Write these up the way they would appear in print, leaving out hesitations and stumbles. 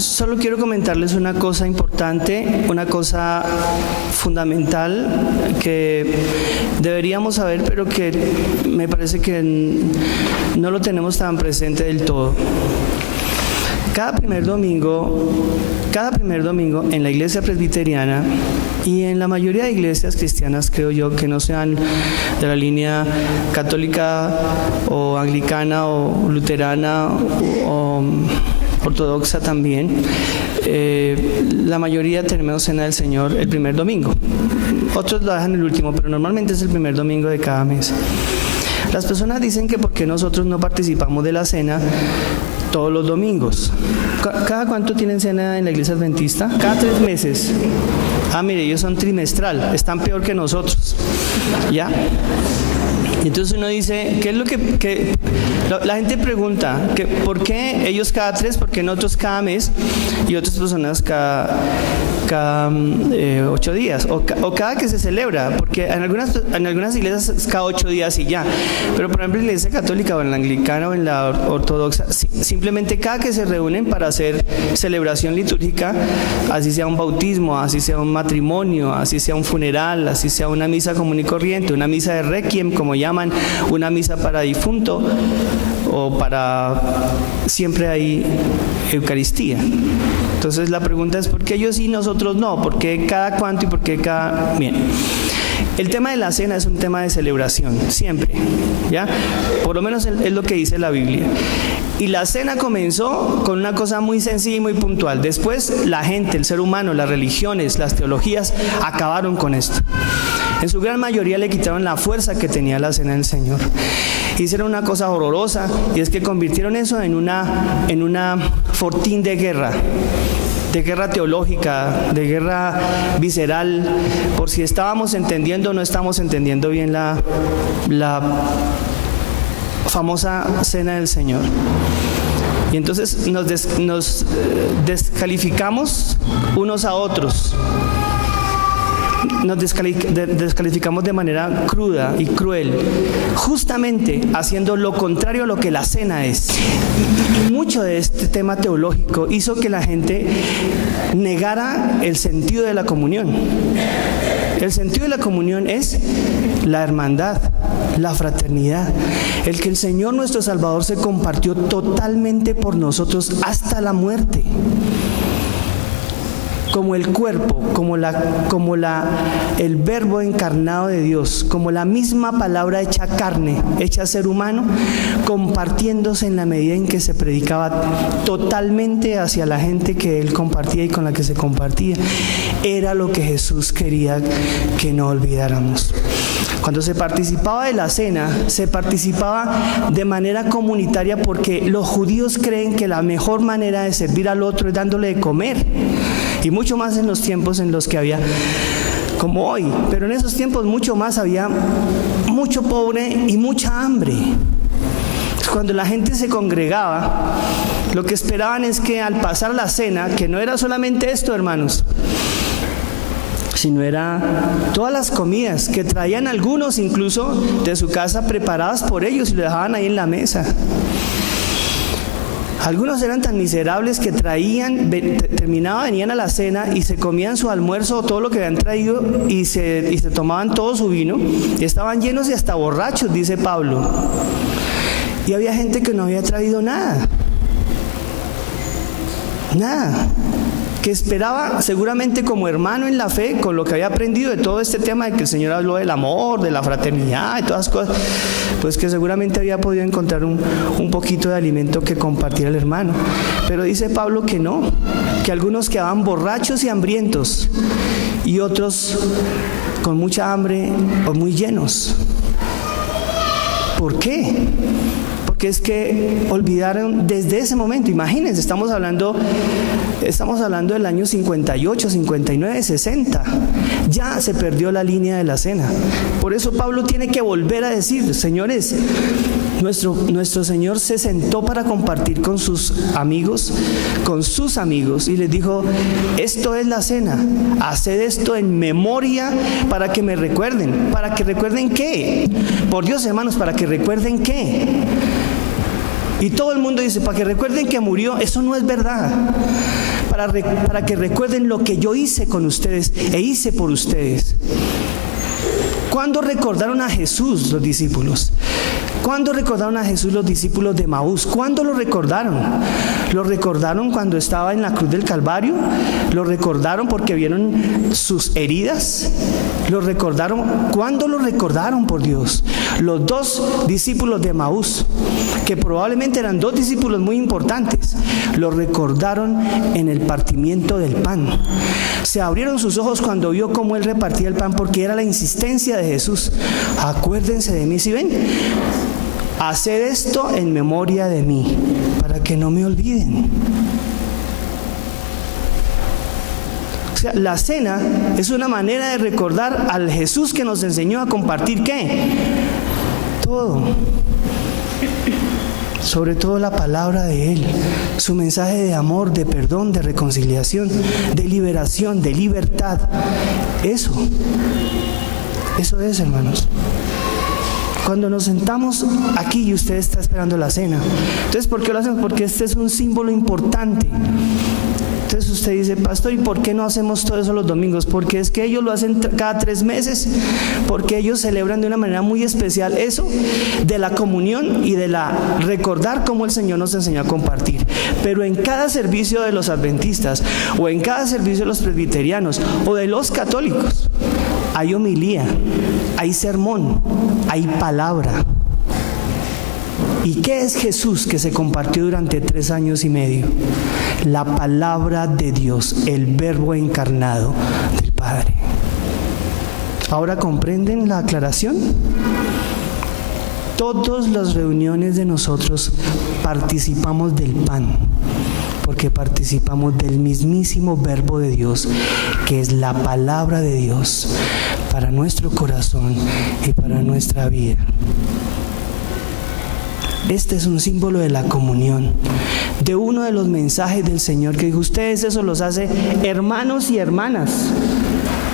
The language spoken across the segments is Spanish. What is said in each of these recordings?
Solo quiero comentarles una cosa importante, una cosa fundamental que deberíamos saber, pero que me parece que no lo tenemos tan presente del todo. Cada primer domingo en la iglesia presbiteriana y en la mayoría de iglesias cristianas, creo yo, que no sean de la línea católica o anglicana o luterana o ortodoxa también, la mayoría tenemos cena del Señor el primer domingo. Otros lo dejan el último, pero normalmente es el primer domingo de cada mes. Las personas dicen que porque nosotros no participamos de la cena todos los domingos. ¿Cada cuánto tienen cena en la iglesia adventista? Cada 3 meses. Mire, ellos son trimestral, están peor que nosotros. ¿Ya? Y entonces uno dice, ¿qué es lo que la gente pregunta? ¿Por qué ellos cada 3? ¿Por qué nosotros cada mes? Y otras personas cada 8 días o cada que se celebra, porque en algunas iglesias es cada 8 días y ya, pero por ejemplo en la iglesia católica o en la anglicana o en la ortodoxa simplemente cada que se reúnen para hacer celebración litúrgica, así sea un bautismo, así sea un matrimonio, así sea un funeral, así sea una misa común y corriente, una misa de requiem como llaman, una misa para difunto, o para siempre hay Eucaristía. Entonces la pregunta es ¿por qué ellos sí y nosotros no? ¿Por qué cada cuánto y por qué cada...? Bien, el tema de la cena es un tema de celebración, siempre, ¿ya? Por lo menos es lo que dice la Biblia. Y la cena comenzó con una cosa muy sencilla y muy puntual. Después la gente, el ser humano, las religiones, las teologías acabaron con esto. En su gran mayoría le quitaron la fuerza que tenía la cena del Señor. Hicieron una cosa horrorosa, y es que convirtieron eso en una fortín de guerra teológica, de guerra visceral, por si estábamos entendiendo o no estamos entendiendo bien la famosa cena del Señor. Y entonces nos descalificamos unos a otros. Nos descalificamos de manera cruda y cruel, justamente haciendo lo contrario a lo que la cena es. Y mucho de este tema teológico hizo que la gente negara el sentido de la comunión. El sentido de la comunión es la hermandad, la fraternidad, el que el Señor nuestro Salvador se compartió totalmente por nosotros hasta la muerte. Como el cuerpo, como el verbo encarnado de Dios, como la misma palabra hecha carne, hecha ser humano, compartiéndose en la medida en que se predicaba totalmente hacia la gente que Él compartía y con la que se compartía. Era lo que Jesús quería que no olvidáramos. Cuando se participaba de la cena, se participaba de manera comunitaria porque los judíos creen que la mejor manera de servir al otro es dándole de comer. Y mucho más en los tiempos en los que había, como hoy, pero en esos tiempos mucho más, había mucho pobre y mucha hambre. Cuando la gente se congregaba, lo que esperaban es que al pasar la cena, que no era solamente esto, hermanos, sino era todas las comidas que traían algunos incluso de su casa preparadas por ellos y lo dejaban ahí en la mesa. Algunos eran tan miserables que venían a la cena y se comían su almuerzo o todo lo que habían traído y se tomaban todo su vino y estaban llenos y hasta borrachos, dice Pablo. Y había gente que no había traído nada, que esperaba seguramente como hermano en la fe, con lo que había aprendido de todo este tema de que el Señor habló del amor, de la fraternidad y todas las cosas, pues que seguramente había podido encontrar un poquito de alimento que compartir el hermano. Pero dice Pablo que no, que algunos quedaban borrachos y hambrientos y otros con mucha hambre o muy llenos. ¿Por qué? Porque es que olvidaron desde ese momento. Imagínense, estamos hablando del año 58, 59, 60. Ya se perdió la línea de la cena. Por eso Pablo tiene que volver a decir, señores, nuestro Señor se sentó para compartir con sus amigos, y les dijo, esto es la cena, haced esto en memoria para que me recuerden. ¿Para que recuerden qué? Por Dios, hermanos, ¿para que recuerden qué? Y todo el mundo dice, para que recuerden que murió. Eso no es verdad. Para que recuerden lo que yo hice con ustedes e hice por ustedes. ¿Cuándo recordaron a Jesús los discípulos? ¿Cuándo recordaron a Jesús los discípulos de Emaús? ¿Cuándo lo recordaron? ¿Lo recordaron cuando estaba en la cruz del Calvario? ¿Lo recordaron porque vieron sus heridas? ¿Lo recordaron? ¿Cuándo lo recordaron, por Dios? Los dos discípulos de Emaús, que probablemente eran dos discípulos muy importantes, lo recordaron en el partimiento del pan. Se abrieron sus ojos cuando vio cómo él repartía el pan, porque era la insistencia de Jesús. Acuérdense de mí. ¿Sí ven? Haced esto en memoria de mí, para que no me olviden. O sea, la cena es una manera de recordar al Jesús que nos enseñó a compartir ¿qué? Todo. Sobre todo la palabra de Él, su mensaje de amor, de perdón, de reconciliación, de liberación, de libertad. Eso es, hermanos. Cuando nos sentamos aquí y usted está esperando la cena, entonces ¿por qué lo hacemos? Porque este es un símbolo importante. Entonces usted dice, pastor, ¿y por qué no hacemos todo eso los domingos? Porque es que ellos lo hacen cada 3 meses, porque ellos celebran de una manera muy especial eso de la comunión y de la recordar cómo el Señor nos enseñó a compartir. Pero en cada servicio de los adventistas, o en cada servicio de los presbiterianos, o de los católicos, hay homilía, hay sermón, hay palabra. ¿Y qué es Jesús que se compartió durante 3 años y medio? La palabra de Dios, el verbo encarnado del Padre. ¿Ahora comprenden la aclaración? Todas las reuniones de nosotros participamos del pan, porque participamos del mismísimo verbo de Dios, que es la palabra de Dios para nuestro corazón y para nuestra vida. Este es un símbolo de la comunión, de uno de los mensajes del Señor que dijo, ustedes eso los hace hermanos y hermanas.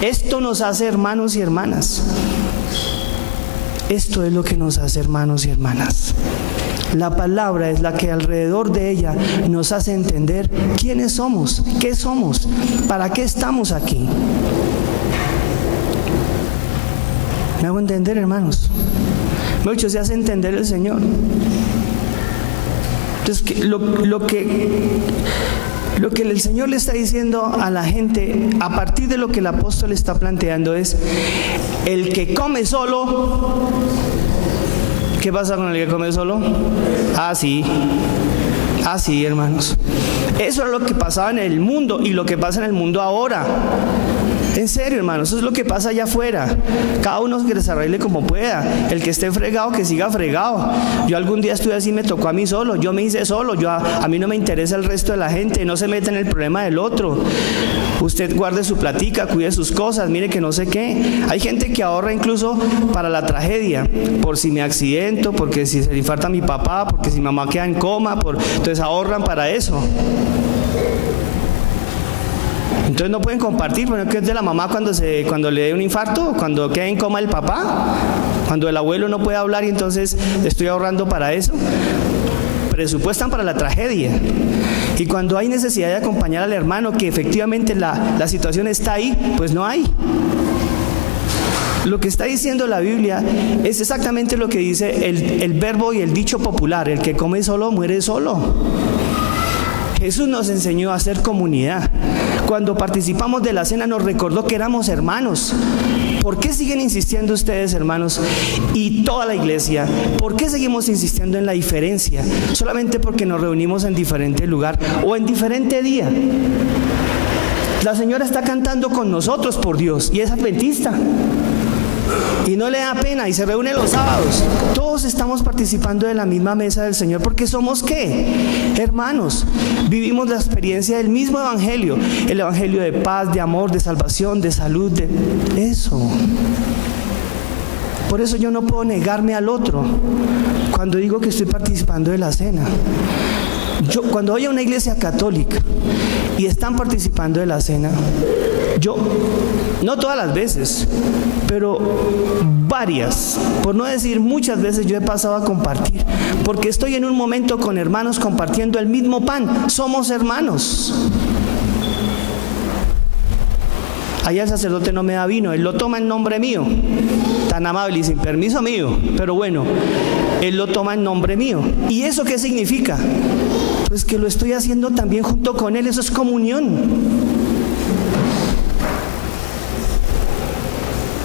Esto nos hace hermanos y hermanas. Esto es lo que nos hace hermanos y hermanas. La palabra es la que alrededor de ella nos hace entender quiénes somos, qué somos, para qué estamos aquí. ¿Me hago entender, hermanos? Mucho se hace entender el Señor. Entonces, lo que el Señor le está diciendo a la gente, a partir de lo que el apóstol está planteando, es: el que come solo. ¿Qué pasa con el que come solo? Sí, hermanos. Eso es lo que pasaba en el mundo y lo que pasa en el mundo ahora. En serio, hermanos, eso es lo que pasa allá afuera. Cada uno que les arregle como pueda. El que esté fregado, que siga fregado. Yo algún día estuve así, me tocó a mí solo. Yo me hice solo. A mí no me interesa el resto de la gente. No se meta en el problema del otro. Usted guarde su platica, cuide sus cosas, mire que no sé qué. Hay gente que ahorra incluso para la tragedia. Por si me accidento, porque si se le infarta a mi papá, porque si mi mamá queda en coma. Entonces ahorran para eso. Entonces no pueden compartir, porque es de la mamá cuando le dé un infarto, cuando quede en coma el papá, cuando el abuelo no puede hablar y entonces estoy ahorrando para eso. Presupuestan para la tragedia. Y cuando hay necesidad de acompañar al hermano, que efectivamente la situación está ahí, pues no hay. Lo que está diciendo la Biblia es exactamente lo que dice el verbo y el dicho popular: el que come solo muere solo. Jesús nos enseñó a hacer comunidad. Cuando participamos de la cena nos recordó que éramos hermanos. ¿Por qué siguen insistiendo ustedes, hermanos, y toda la iglesia? ¿Por qué seguimos insistiendo en la diferencia? Solamente porque nos reunimos en diferente lugar o en diferente día. La señora está cantando con nosotros, por Dios, y es adventista. Y no le da pena y se reúne los sábados. Todos estamos participando de la misma mesa del Señor, porque somos ¿qué? Hermanos. Vivimos la experiencia del mismo evangelio, el evangelio de paz, de amor, de salvación, de salud, de eso. Por eso yo no puedo negarme al otro cuando digo que estoy participando de la cena. Cuando voy a una iglesia católica y están participando de la cena, Yo, no todas las veces, pero varias, por no decir muchas veces, yo he pasado a compartir, porque estoy en un momento con hermanos compartiendo el mismo pan. Somos hermanos. Allá el sacerdote no me da vino, él lo toma en nombre mío, tan amable y sin permiso mío, pero bueno, él lo toma en nombre mío. ¿Y eso qué significa? Pues que lo estoy haciendo también junto con él. Eso es comunión.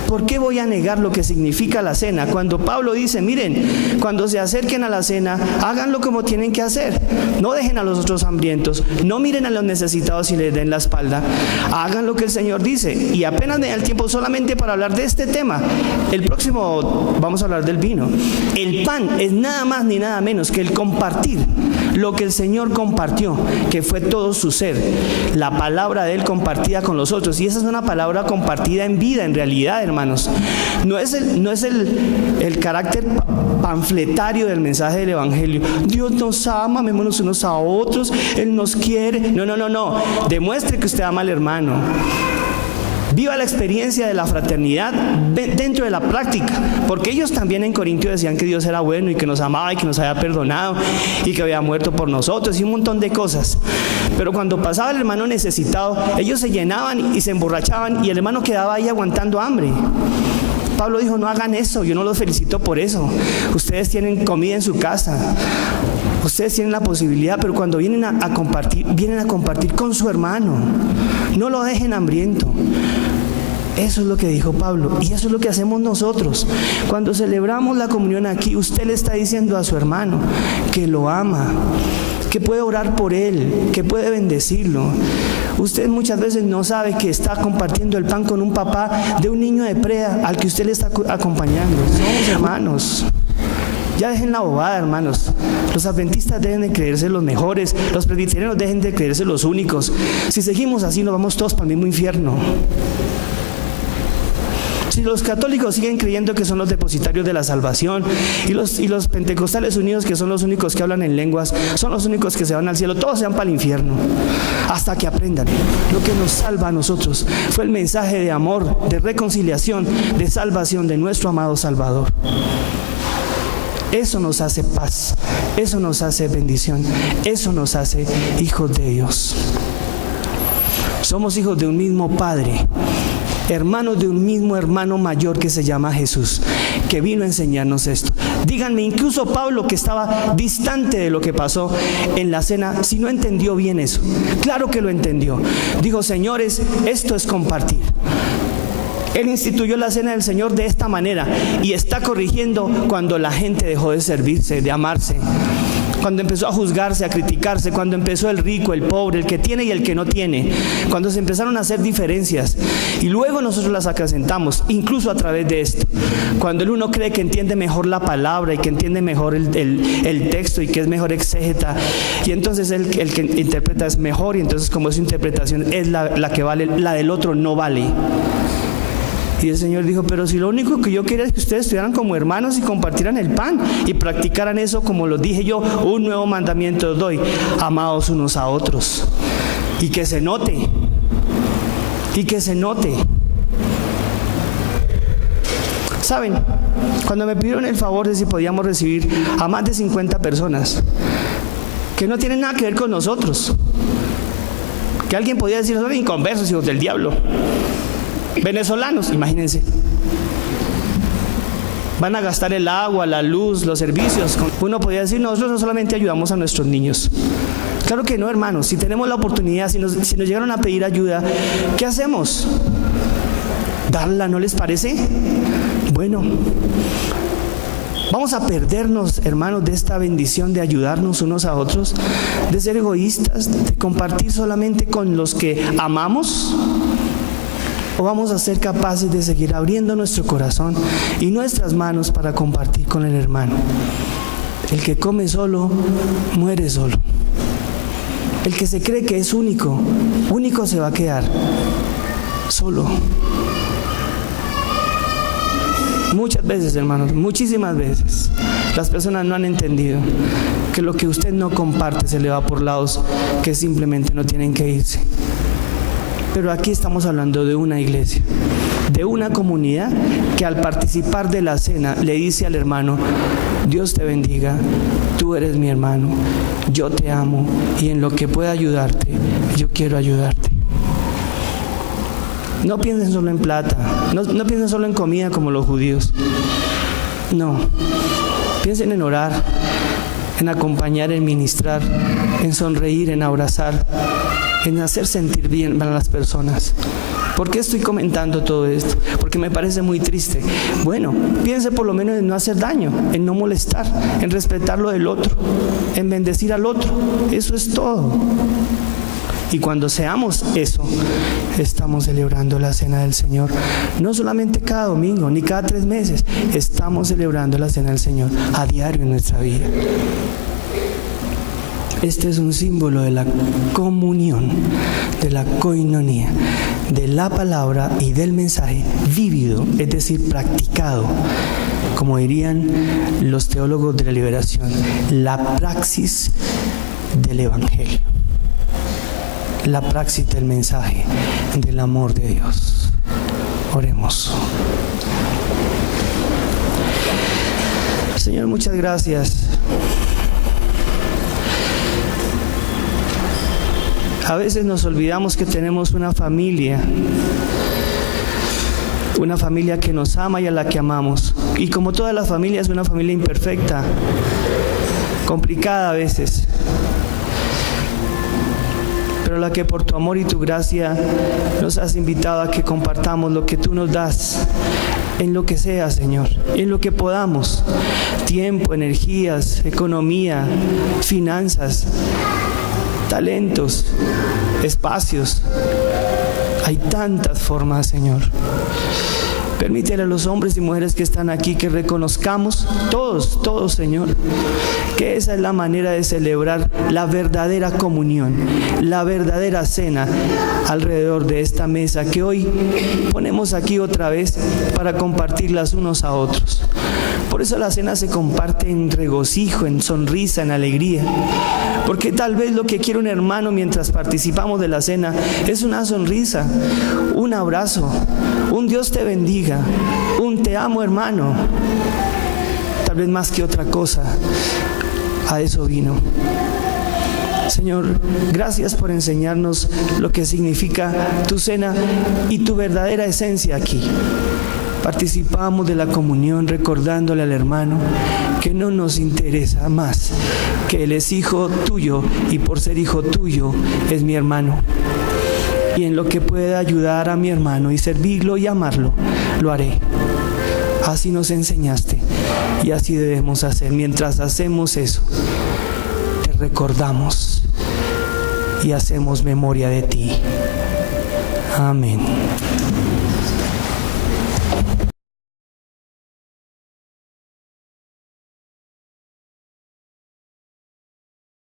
¿Por qué voy a negar lo que significa la cena? Cuando Pablo dice, miren, cuando se acerquen a la cena, háganlo como tienen que hacer. No dejen a los otros hambrientos, no miren a los necesitados y les den la espalda. Hagan lo que el Señor dice. Y apenas me da el tiempo solamente para hablar de este tema. El próximo vamos a hablar del vino. El pan es nada más ni nada menos que el compartir lo que el Señor compartió, que fue todo su ser, la palabra de Él compartida con los otros. Y esa es una palabra compartida en vida, en realidad, hermanos. No es el carácter panfletario del mensaje del Evangelio. Dios nos ama, amémonos unos a otros, Él nos quiere. No. Demuestre que usted ama al hermano. Viva la experiencia de la fraternidad dentro de la práctica, porque ellos también en Corintio decían que Dios era bueno y que nos amaba y que nos había perdonado y que había muerto por nosotros y un montón de cosas. Pero cuando pasaba el hermano necesitado, ellos se llenaban y se emborrachaban y el hermano quedaba ahí aguantando hambre. Pablo dijo, no hagan eso, yo no los felicito por eso. Ustedes tienen comida en su casa, ustedes tienen la posibilidad, pero cuando vienen a compartir con su hermano. No lo dejen hambriento. Eso es lo que dijo Pablo y eso es lo que hacemos nosotros. Cuando celebramos la comunión aquí, usted le está diciendo a su hermano que lo ama, que puede orar por él, que puede bendecirlo. Usted muchas veces no sabe que está compartiendo el pan con un papá de un niño de prea al que usted le está acompañando. Somos hermanos. Ya dejen la bobada, hermanos. Los adventistas deben de creerse los mejores, los presbiterianos dejen de creerse los únicos. Si seguimos así, nos vamos todos para el mismo infierno. Si los católicos siguen creyendo que son los depositarios de la salvación y los pentecostales unidos, que son los únicos que hablan en lenguas, son los únicos que se van al cielo, todos se van para el infierno, hasta que aprendan. Lo que nos salva a nosotros fue el mensaje de amor, de reconciliación, de salvación de nuestro amado Salvador. Eso nos hace paz, eso nos hace bendición, eso nos hace hijos de Dios. Somos hijos de un mismo Padre, hermanos de un mismo hermano mayor que se llama Jesús, que vino a enseñarnos esto. Díganme, incluso Pablo, que estaba distante de lo que pasó en la cena, si no entendió bien eso. Claro que lo entendió. Dijo, señores, esto es compartir. Él instituyó la cena del Señor de esta manera y está corrigiendo cuando la gente dejó de servirse, de amarse, cuando empezó a juzgarse, a criticarse, cuando empezó el rico, el pobre, el que tiene y el que no tiene, cuando se empezaron a hacer diferencias y luego nosotros las acrecentamos, incluso a través de esto. Cuando el uno cree que entiende mejor la palabra y que entiende mejor el texto y que es mejor exégeta, y entonces el que interpreta es mejor, y entonces como su interpretación es la que vale, la del otro no vale. Y el Señor dijo, pero si lo único que yo quería es que ustedes estuvieran como hermanos y compartieran el pan y practicaran eso, como lo dije yo, un nuevo mandamiento os doy, amaos unos a otros. Y que se note, ¿Saben? Cuando me pidieron el favor de si podíamos recibir a más de 50 personas, que no tienen nada que ver con nosotros, que alguien podía decir, son inconversos, hijos del diablo, venezolanos, imagínense, van a gastar el agua, la luz, los servicios. Uno podría decir, nosotros no solamente ayudamos a nuestros niños. Claro que no, hermanos. Si tenemos la oportunidad, si nos llegaron a pedir ayuda, ¿qué hacemos? ¿Darla, no les parece? Bueno, vamos a perdernos, hermanos, de esta bendición de ayudarnos unos a otros, de ser egoístas, de compartir solamente con los que amamos. ¿O vamos a ser capaces de seguir abriendo nuestro corazón y nuestras manos para compartir con el hermano? El que come solo, muere solo. El que se cree que es único se va a quedar solo. Muchas veces, hermanos, muchísimas veces, las personas no han entendido que lo que usted no comparte se le va por lados que simplemente no tienen que irse. Pero aquí estamos hablando de una iglesia, de una comunidad que al participar de la cena le dice al hermano: Dios te bendiga, tú eres mi hermano, yo te amo y en lo que pueda ayudarte, yo quiero ayudarte. No piensen solo en plata, no piensen solo en comida como los judíos. No, piensen en orar, en acompañar, en ministrar, en sonreír, en abrazar, en hacer sentir bien a las personas. ¿Por qué estoy comentando todo esto? Porque me parece muy triste. Bueno, piense por lo menos en no hacer daño, en no molestar, en respetar lo del otro, en bendecir al otro. Eso es todo. Y cuando seamos eso, estamos celebrando la Cena del Señor. No solamente cada domingo, ni cada 3 meses. Estamos celebrando la Cena del Señor a diario en nuestra vida. Este es un símbolo de la comunión, de la koinonía, de la palabra y del mensaje vivido, es decir, practicado, como dirían los teólogos de la liberación, la praxis del Evangelio, la praxis del mensaje, del amor de Dios. Oremos. Señor, muchas gracias. A veces nos olvidamos que tenemos una familia que nos ama y a la que amamos. Y como todas las familias, una familia imperfecta, complicada a veces, pero la que por tu amor y tu gracia nos has invitado a que compartamos lo que tú nos das, en lo que sea, Señor, en lo que podamos, tiempo, energías, economía, finanzas, talentos, espacios. Hay tantas formas, Señor. Permítele a los hombres y mujeres que están aquí que reconozcamos todos, Señor, que esa es la manera de celebrar la verdadera comunión, la verdadera cena alrededor de esta mesa que hoy ponemos aquí otra vez para compartirlas unos a otros. Por eso la cena se comparte en regocijo, en sonrisa, en alegría. Porque tal vez lo que quiere un hermano mientras participamos de la cena es una sonrisa, un abrazo, un Dios te bendiga, un te amo, hermano. Tal vez más que otra cosa, a eso vino. Señor, gracias por enseñarnos lo que significa tu cena y tu verdadera esencia aquí. Participamos de la comunión recordándole al hermano que no nos interesa más, que Él es hijo tuyo y por ser hijo tuyo es mi hermano. Y en lo que pueda ayudar a mi hermano y servirlo y amarlo, lo haré. Así nos enseñaste y así debemos hacer. Mientras hacemos eso, te recordamos y hacemos memoria de ti. Amén.